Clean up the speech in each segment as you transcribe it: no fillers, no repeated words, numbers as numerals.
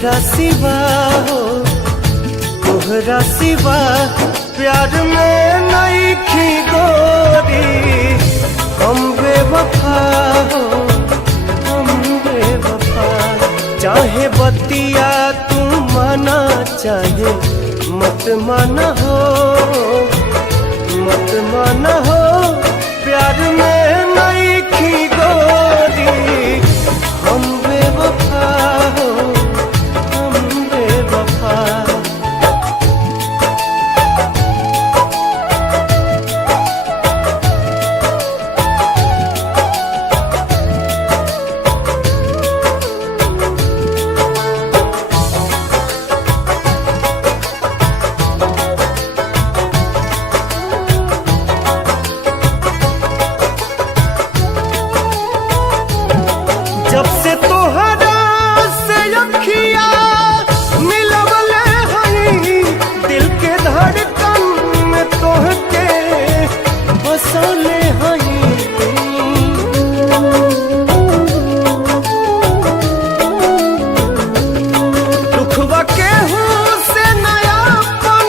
तोहरा सिवा हो, तोहरा सिवा प्यार में नहीं खी गोरी। हम बेवफा हो, हम बेवफा। चाहे बतिया तू माना, चाहे मत माना हो, मत माना हो। प्यार में नहीं खी गोरी। हम बेवफा हो, हम बेवफा। जब से तोहरा से अखिया मिलवले हई, दिल के धड़कन में तोहके बसले हई। दुखवा केहू से नयापन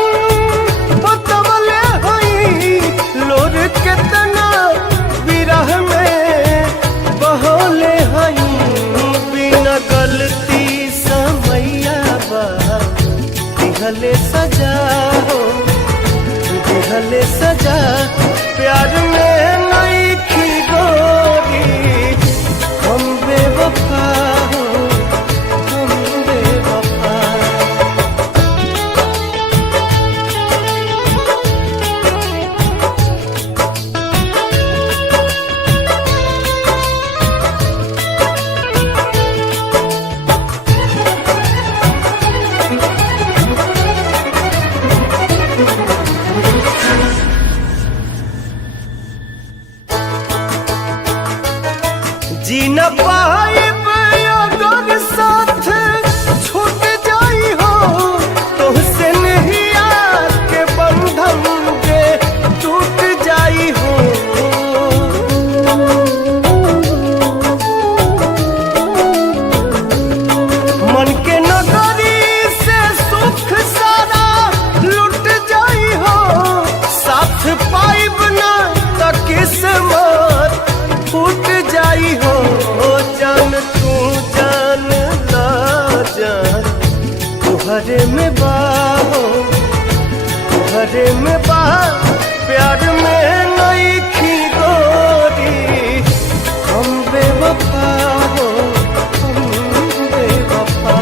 बतवले हई, लोर केतना विरह में बहोले हई। बिना गलती समैया बा दिहले सजा हो, दिहले सजा। प्यार में नहीं खी गोरी। हम बेवफा हो, हम बेवफा। जी न पाइब अगर साथ छूट जाई हो, तुहसे नहीं आके बंधन के टूट जाई हो। मन के नगरी से सुख सारा लुट जाई हो। साथ पाइब ना त किस्मत फूट जाई हो। जान तू जान ला जान, तुहरे में बा हो, तुहरे में बा। प्यार में नहीं खी गोरी। हम बेवफा हो, हम बेवफा।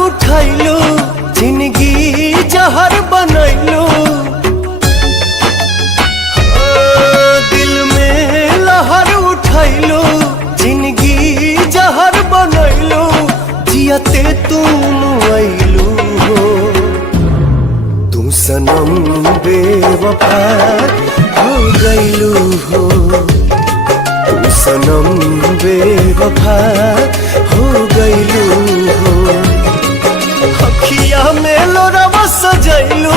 उठैलू जिंदगी जहर बनैलू। दिल में लहर उठैलू, जिंदगी जहर बनैलू। जियते तुम अइलू हो, तू सनम बेवफा हो गइलू हो। तू सनम बेवफा हो गइलू हो। अखिया में लोरवा सजैलू,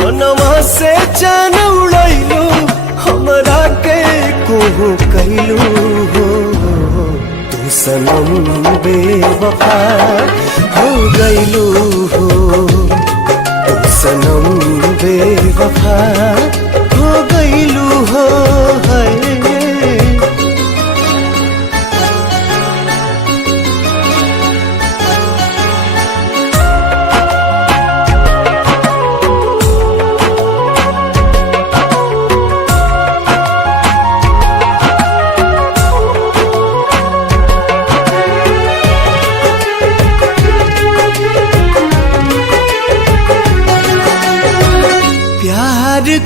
मनवा से चैन उड़ैलू। हमरा के कोहू कैलू हो, तू सनम बेवफा हो गइलू हो। तू सनम बेवफा हो गइलू हो।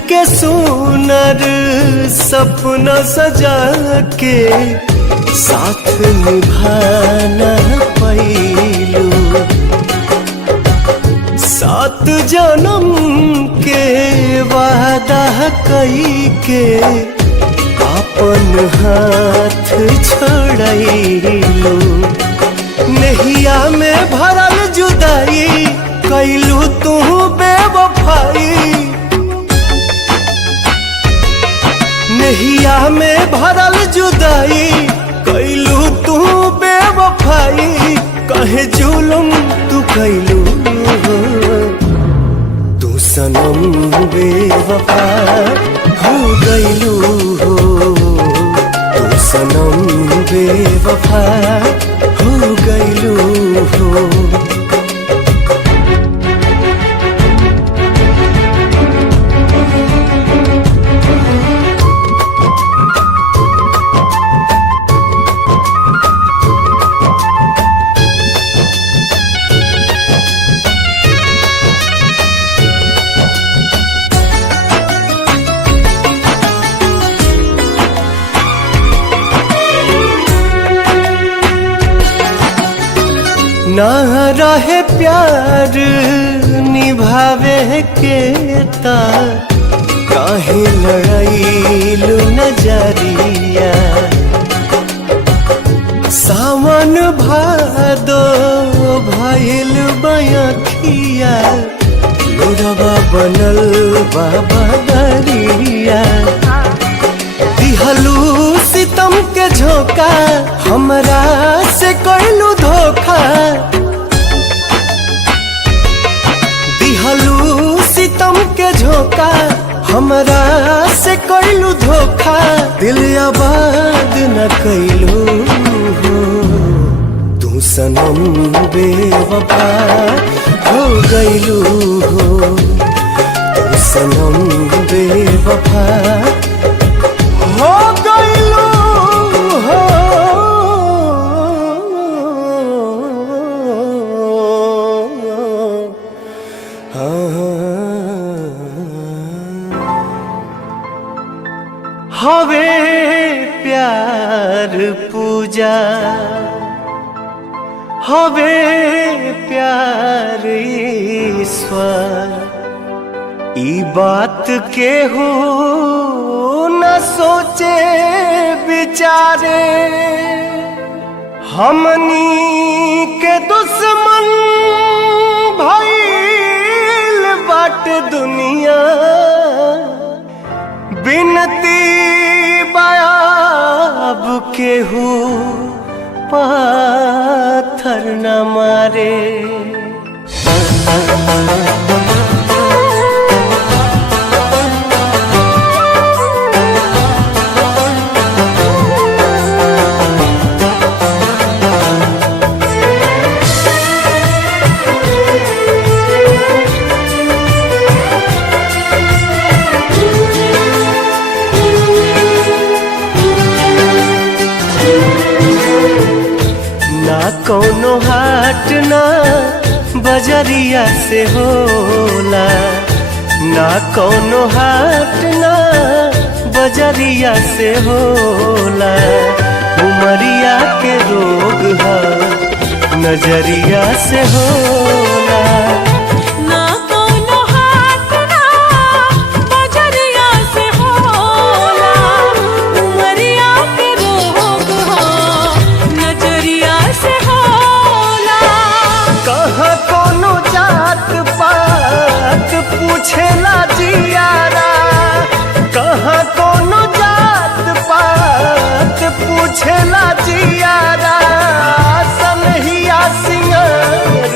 के सपना सजा के साथ निभाना पैलू। 7 जन्म के वादा कई के अपन हाथ छोड़लू। नहिया में भरल जुदाई कैलू तू बेवफाई। नहिया में भरल जुदाई कैलू तू बेवफाई। कहे जुलुम तू कैलू तू सनम बेवफा हो गईलू हो। तू सनम बेवफा हो गईलू हो। ना रहे प्यार निभावे के ता काहे लड़ाईलू नजरिया। सावन भादो भइल बयखिया लोरवा बनल बाबा दरिया। दिहलू सितम के झोंका हमरा से कैलू धोखा। दिहलू सितम के झोंका हमरा से कैलू धोखा। दिल आबाद न कैलू हो तू सनम बेवफा हो गईलू हो। तू सनम बेवफा हो गईलू हो। हवे प्यार पूजा हवे प्यार ईश्वर। ई बात के हो न सोचे बिचारे। हमनी के दुश्मन भइल बाटे दुनिया। बिनती बायाब केहू पाथर न मारे। ना कौनो हाट ना बजरिया से होला। ना कौनो हाट ना बजरिया से होला। उमरिया के रोग है नजरिया से होला। पूछेला जियारा कहाँ कोनो जात पात। पूछेला जियारा सनहिया सिंगार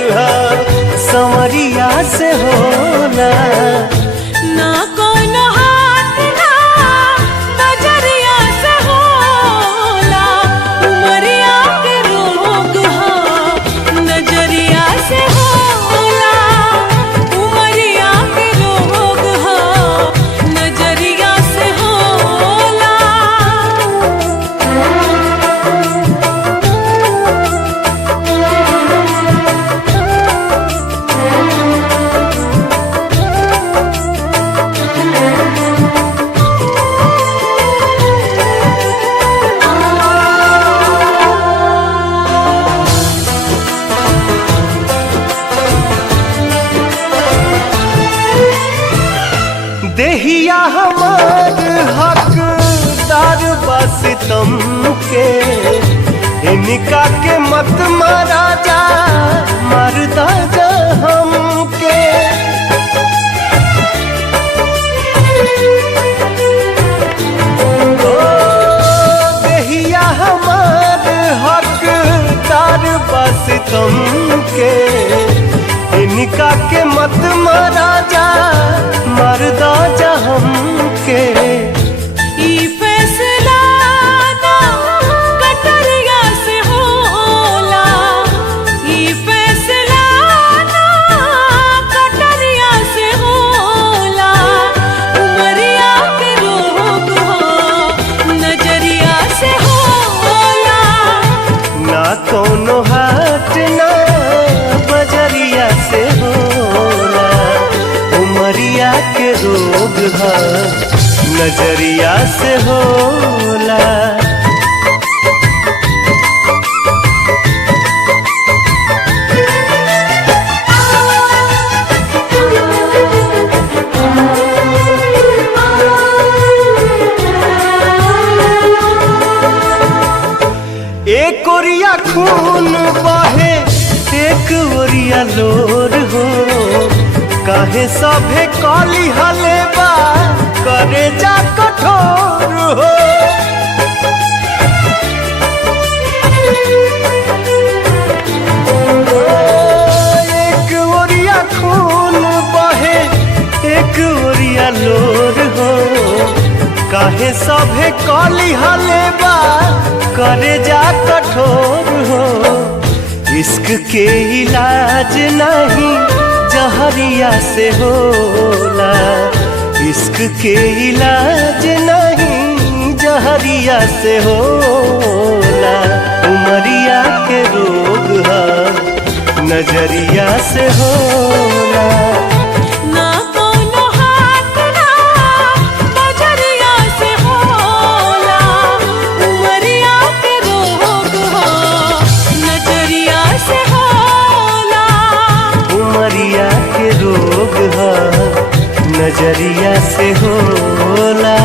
के इनका के मत मारा जा मरदा जा हमके। ओ देहिया हमार हकदार बस तुमके इनका के मत मारा जा मरदा जा हमके। ई फैसला ना कटरिया से होला, ई फैसला ना कटरिया से होला। उमरिया के रोग हो नजरिया से होला। ना कोनो हाट ना बजरिया से होला। उमरिया के रोग है नजरिया से होला। एक ओरिया खून बहे एक ओरिया लोर हो। काहे सभे काली हलेबा करे जा कठोर हो। एक ओरिया खून बहे एक ओरिया लोर हो। काहे सभे काली हलेबा करे जा कठोर हो। इश्क के इलाज नहीं जहरिया से होला। इश्क के इलाज नहीं जहरिया से होला। उमरिया के रोग है नजरिया से होला। ना कोनो हाथ ना बजरिया से होला। उमरिया के रोग हो नजरिया से होला। उमरिया के रोग है नजरिया से होला।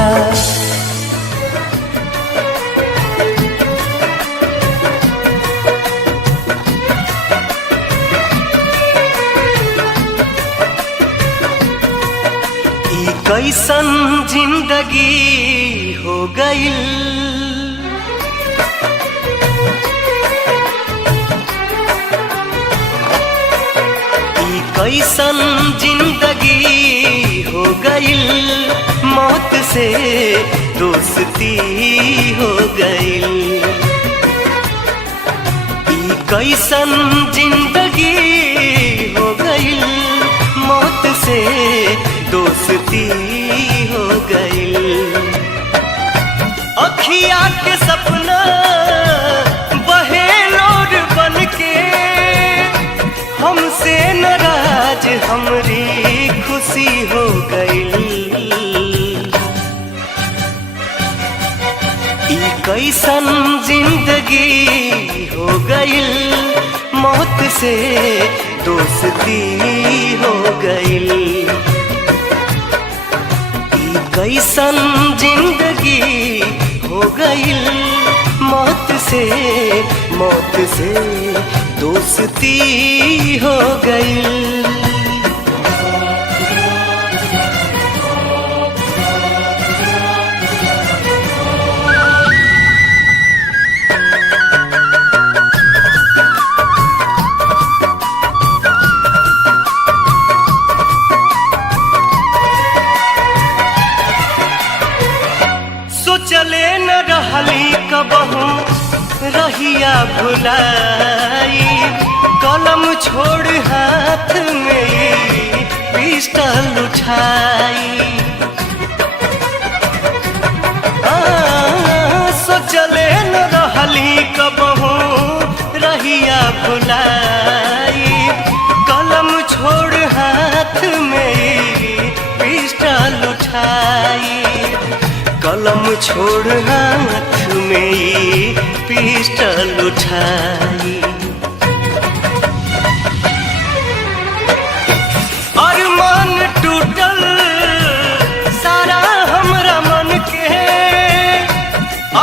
ई कैसन जिंदगी हो गई। कैसन जिंदगी हो गई। मौत से दोस्ती हो गई। ई कैसन जिंदगी हो गई। मौत से दोस्ती हो गई। अखिया के सपना बहे लोर बन के हमसे नाराज हमरी खुशी हो गई। ई कैसन जिंदगी हो गई। मौत से दोस्ती हो गई। ई कैसन जिंदगी हो गई। मौत से दोस्ती हो गई। सोचले न रहली कबहू रहिया भुलाई। कलम छोड़ हाथ में पिस्टल उठाई। सोचले न रहली कबहू रहिया भुलाई। कलम छोड़ हाथ में पिस्टल उठाई। कलम छोड़ हाथ में पिस्टल उठाई। अरमान टूटल सारा हमरा मन के।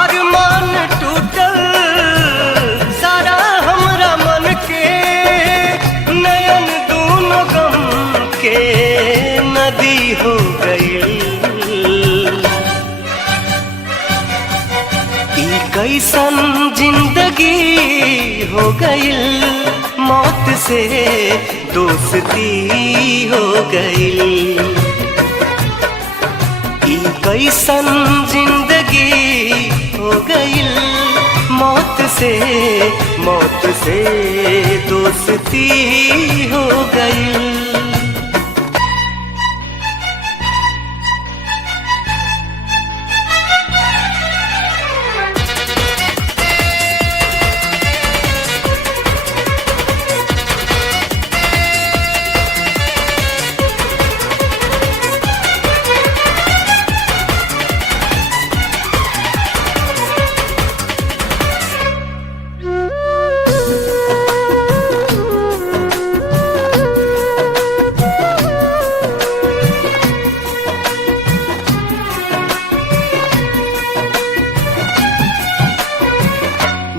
अरमान टूटल कैसन जिंदगी हो गईल, मौत से दोस्ती हो गईल। ई कैसन जिंदगी हो गईल, मौत से दोस्ती हो गईल।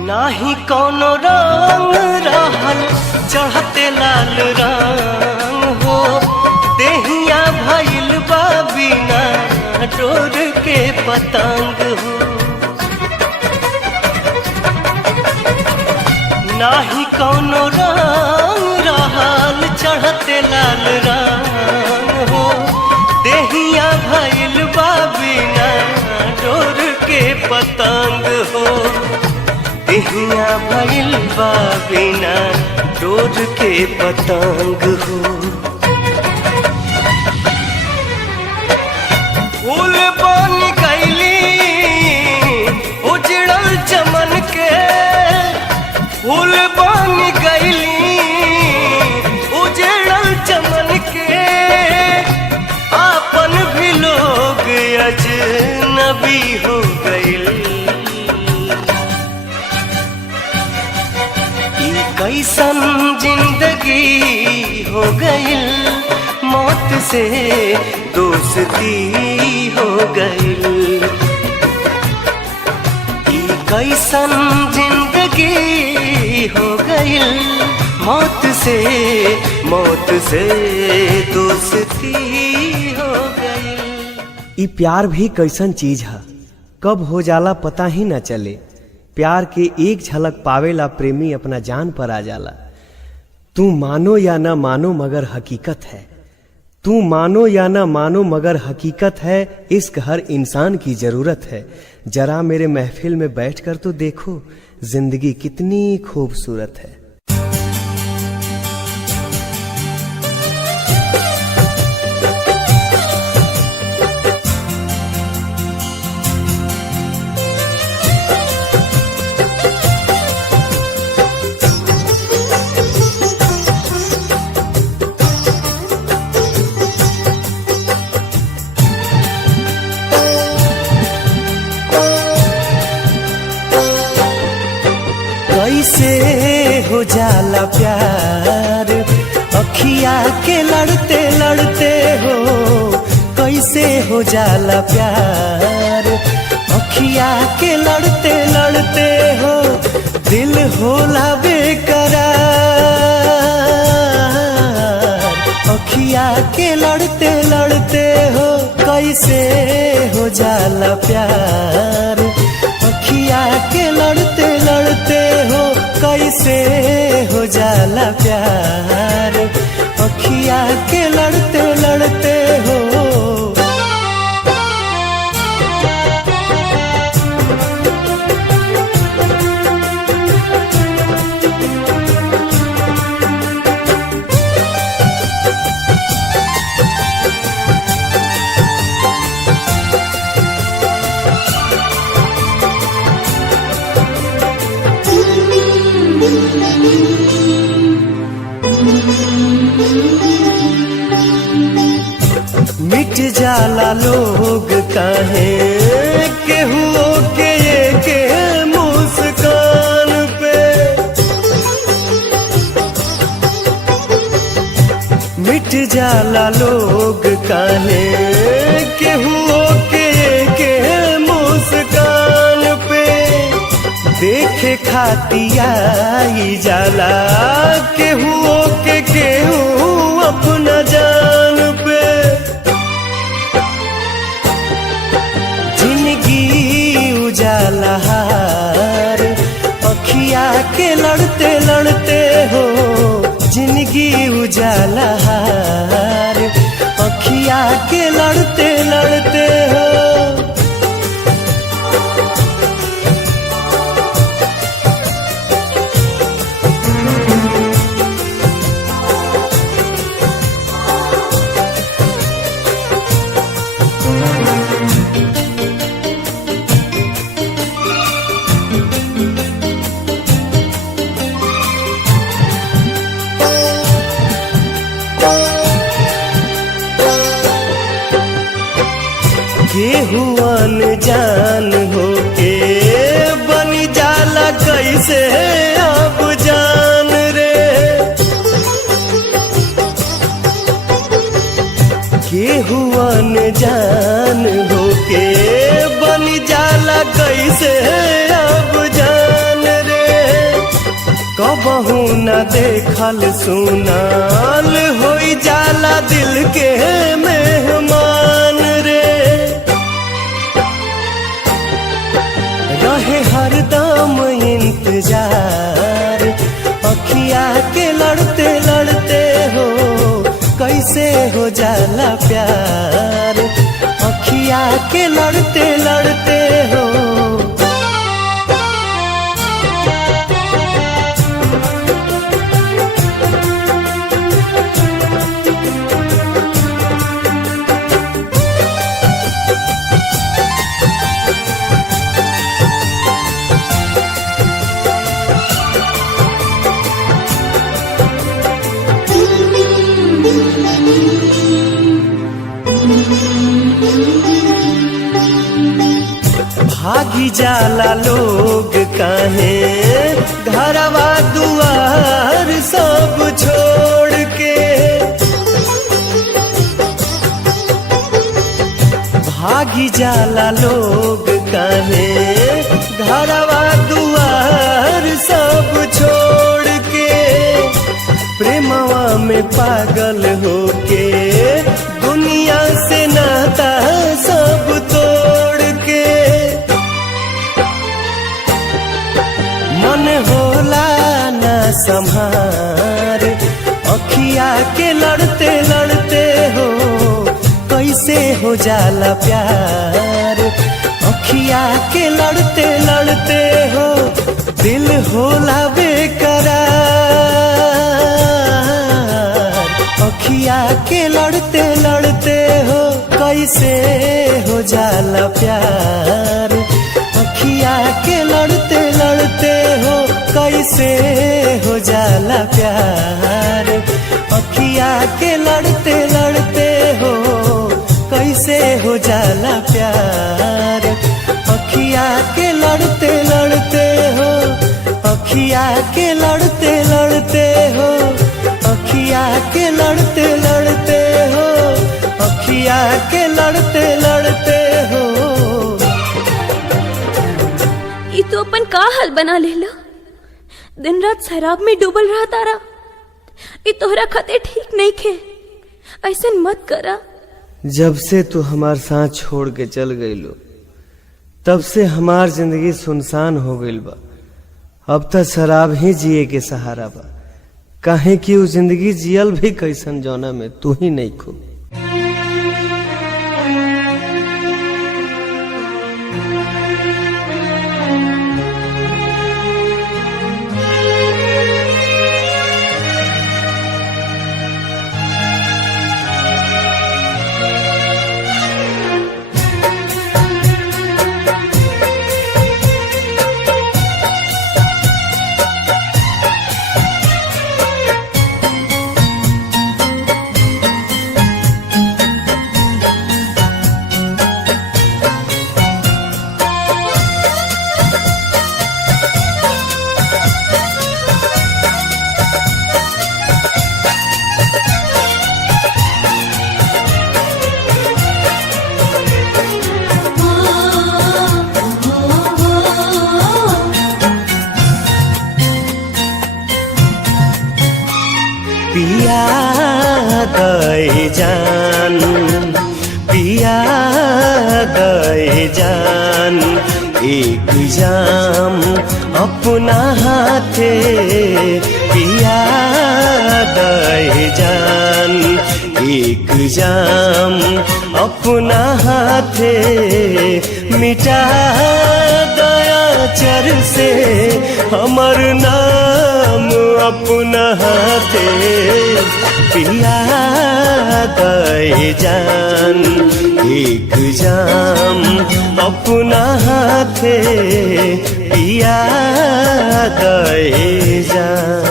नाही कोनो रंग रहल चढ़ते लाल रंग हो, देहिया भइल बा बिना डोर के पतंग हो। नाही कोनो रंग रहल चढ़ते लाल रंग हो, देहिया भइल बा बिना डोर के पतंग हो। देहिया भइल बा बिना डोर के पतंग हो। फूल बन गईली उजड़ल चमन के, फूल बन गईली उजड़ल चमन के। आपन भी लोग अजनबी हो गईल। कैसन जिंदगी हो गईल, मौत से दोस्ती हो गईल। ई कैसन जिंदगी हो गईल, मौत से दोस्ती हो गईल। ई प्यार भी कैसन चीज है, कब हो जाला पता ही न चले। प्यार के एक झलक पावेला प्रेमी अपना जान पर आ जाला। तू मानो या न मानो मगर हकीकत है, तू मानो या न मानो मगर हकीकत है। इश्क हर इंसान की जरूरत है। जरा मेरे महफिल में बैठकर तो देखो, जिंदगी कितनी खूबसूरत है। कैसे हो जाला प्यार अखिया के लड़ते लड़ते हो, कैसे हो जाला प्यार अखिया के लड़ते लड़ते हो। दिल होला बेकरार अखिया के लड़ते लड़ते हो। कैसे हो जाला प्यार अखिया के लड़ते लड़ते हो। कैसे हो जाला प्यार अखिया के लड़ते लड़ते हो। मिट जाला लोग काहे केहू के मुस्कान पे। मिट जाला लोग काहे केहू के मुस्कान पे। देखे खातिया जाला केहू के केहू अपना जान पे। जिंदगी उजाला अखिया के लड़ते लड़ते हो जिंदगी उजाला हार, अखिया के लड़ते लड़ते हो। केहू अनजान होके बनी जाला कैसे अब जान रे, केहू अनजान होके बनी जाला कैसे अब जान रे। कबहू न देखल सुनाल होई जाला दिल के मेहमान रे, रहे हरदम इंतजार। अखिया के लड़ते लड़ते हो कैसे हो जाला प्यार, अखिया के लड़ते लड़ते हो। भागी जाला लोग काहे घरवा दुआर सब छोड़ के, भागी जाला लोग काहे घरवा दुआर सब छोड़ के। प्रेमवा में पागल होके दुनिया से नाता सब तोड़ के, मन होला ना संभार। अखिया के लड़ते लड़ते हो कैसे हो जाला प्यार, अखिया के लड़ते लड़ते हो दिल होला बेकरार। अखिया के लड़ते लड़ते हो कैसे हो जाला प्यार, अखिया के लड़ते लड़ते हो कैसे हो जाला प्यार, अखिया के लड़ते लड़ते हो कैसे हो जाला प्यार, अखिया के लड़ते लड़ते हो, अखिया के लड़ते लड़ते हो, अखिया के लड़ते लड़ते हो, अखिया के लड़ते लड़ते हो। ये तो अपन का हाल बना लेला, दिन रात शराब में डूबल रहा तारा। ये तोहरा खातिर ठीक नहीं खे, ऐसन मत करा। जब से तू हमार साथ छोड़ के चल गईलो तब से हमार जिंदगी सुनसान हो गईल बा। अब तक शराब ही जिए के सहारा बा, काहे कि वो जिंदगी जियल भी कैसन जौना में तू ही नहीं खो। पिया गए जान, पिया गए जान, एक जाम अपना हाथे पिया दे जान। एक जाम अपना हाथे मिटा दया चर से हमर नाम अपना हाथे पिया दे जान। एक जाम अपना हाथे पिया दे जान।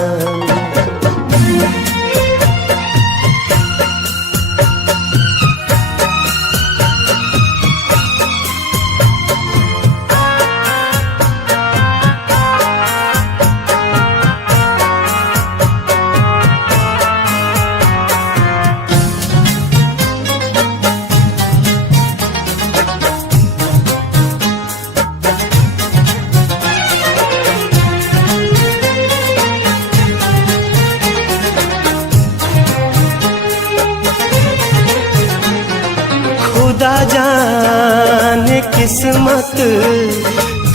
खुदा जाने किस्मत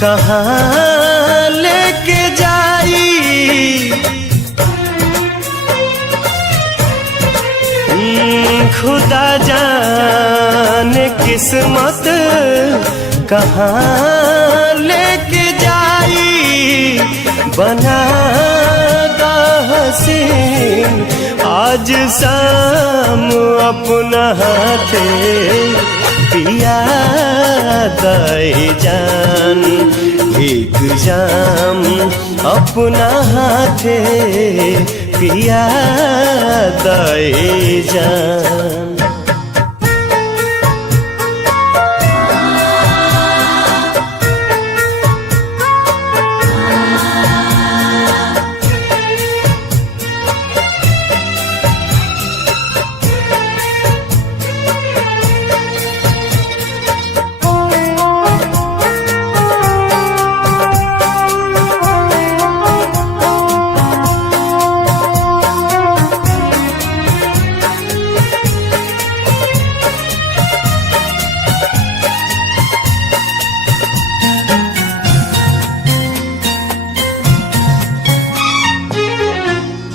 कहाँ लेके जाई। खुदा जाने किस्मत कहाँ लेके जाई। बना दा हसीन आज शाम अपना हाथे पिया दे जान। एक जाम अपना हाथे पिया दे जान।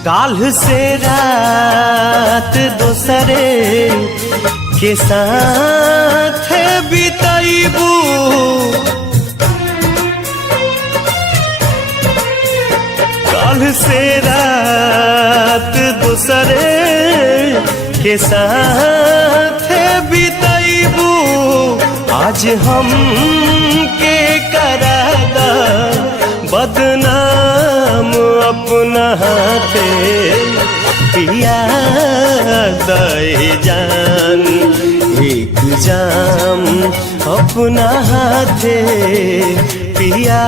काल से रात दोसरे के साथ बिताइबू। काल से रात दोसरे के साथ बिताइबू। आज हम के करादा बदनाम अपना हाथे पिया दे जान। एक जाम अपना हाथे पिया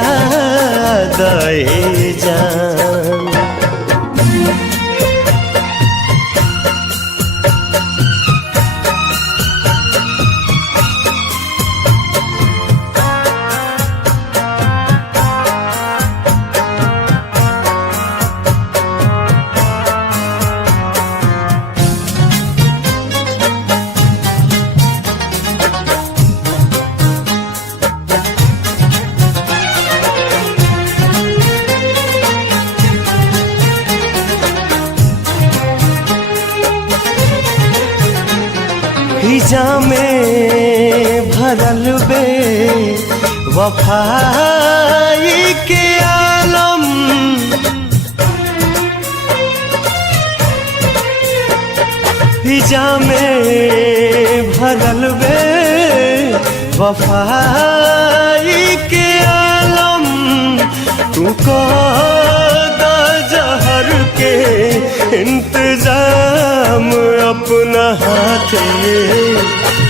दे जान। हिजा में भरल बे वफाई के आलम। हिजा में भरल बे वफाई के आलम। तू को जहर के इंतजाम अपना हाथे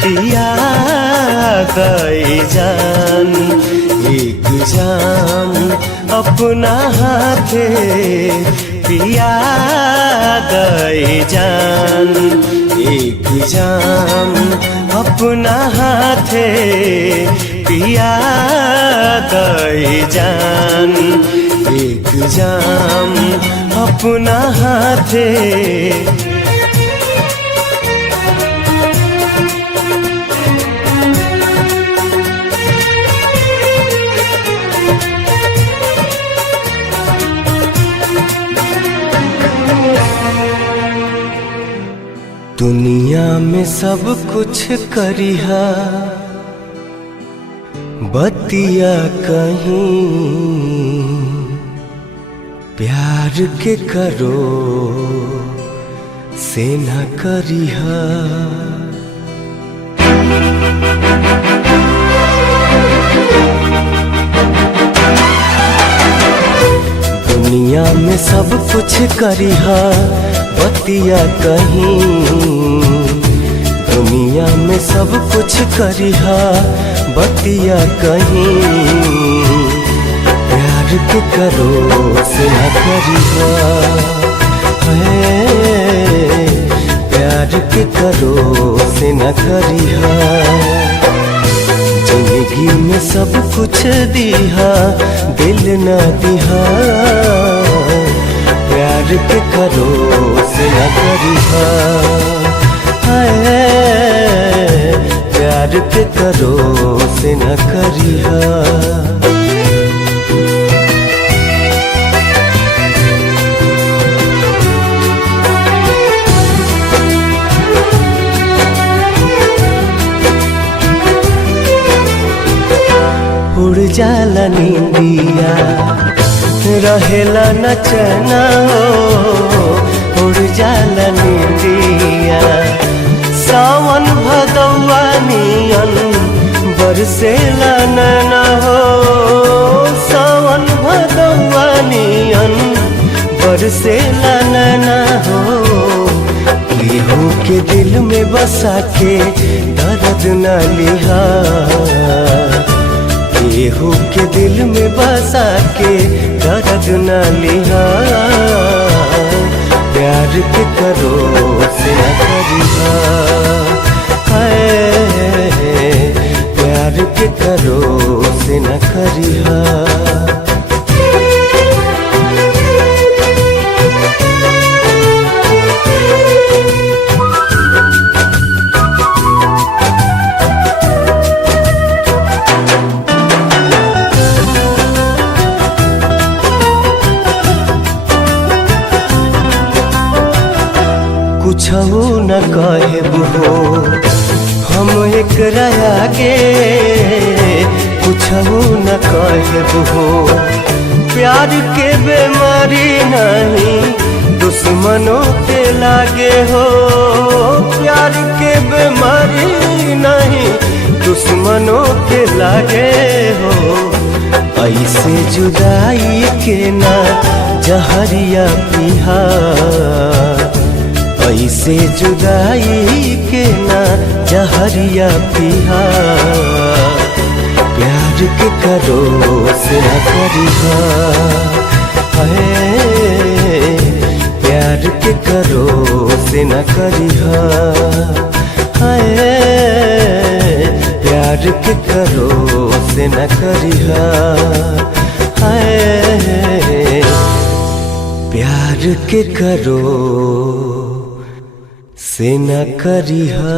पिया दे जान। एक जाम अपना हाथे पिया दे जान। एक जाम अपना हाथे पिया दे जान। एक जाम अपना हाथे दुनिया में सब कुछ करिहा बतिया कहीं प्यार के करो से न करिहा। दुनिया में सब कुछ करिहा बतिया कहीं, दुनिया में सब कुछ करिहा बतिया कहीं प्यार के करो से न करिहा। प्यार के करो से न करिहा। जिंदगी में सब कुछ दिहा दिल न दिहा प्यार के करो से न करिहा। प्यार के करो से न करिहा। उड़ जाला नींदिया रहेला न चैना हो, उड़ जाला नींदिया सावन भदौआ नियन बरसेला नैना हो, सावन भदौआ नियन बरसेला नैना हो। केहू के दिल में बसा के दर्द न लिहा, केहू के दिल में बसा के दर्द न लिहा प्यार के करो से न करिहा। प्यार के करो से न करिहा। कुछहु न कहब हो हम एकरा आगे, कुछहु न कहब हो प्यार के बेमारी नहीं दुश्मनों के लागे हो, प्यार के बेमारी नहीं दुश्मनों के लागे हो। ऐसे जुदाई के ना जहरिया पिहा, ऐसे जुदाई के ना जहरिया पिहा प्यार के करो से न करिहा। प्यार के करो से न करिहा। प्यार के करो से न करिहा। प्यार के करो से न करिहा।